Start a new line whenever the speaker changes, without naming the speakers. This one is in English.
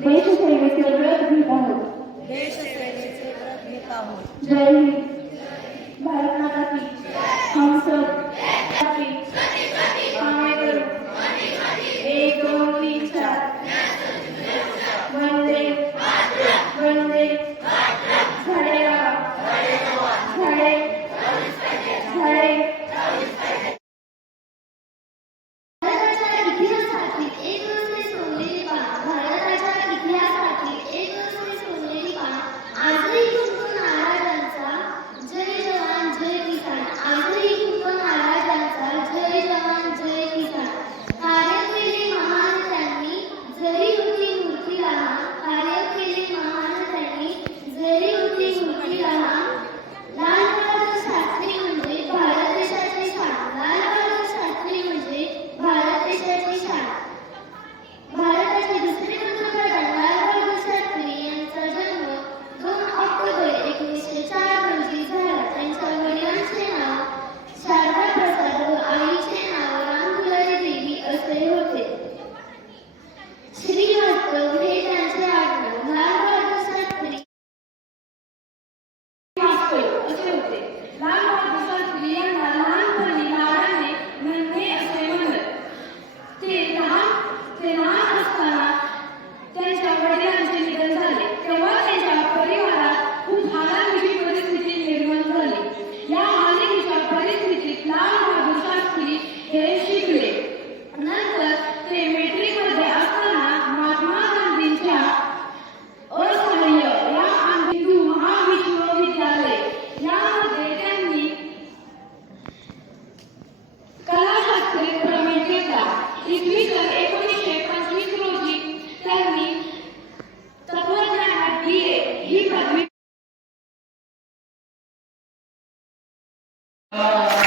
देश सेवेचे व्रत घेत आहोत
देश सेवेचे व्रत घेत आहोत
जय हिंद
Oh.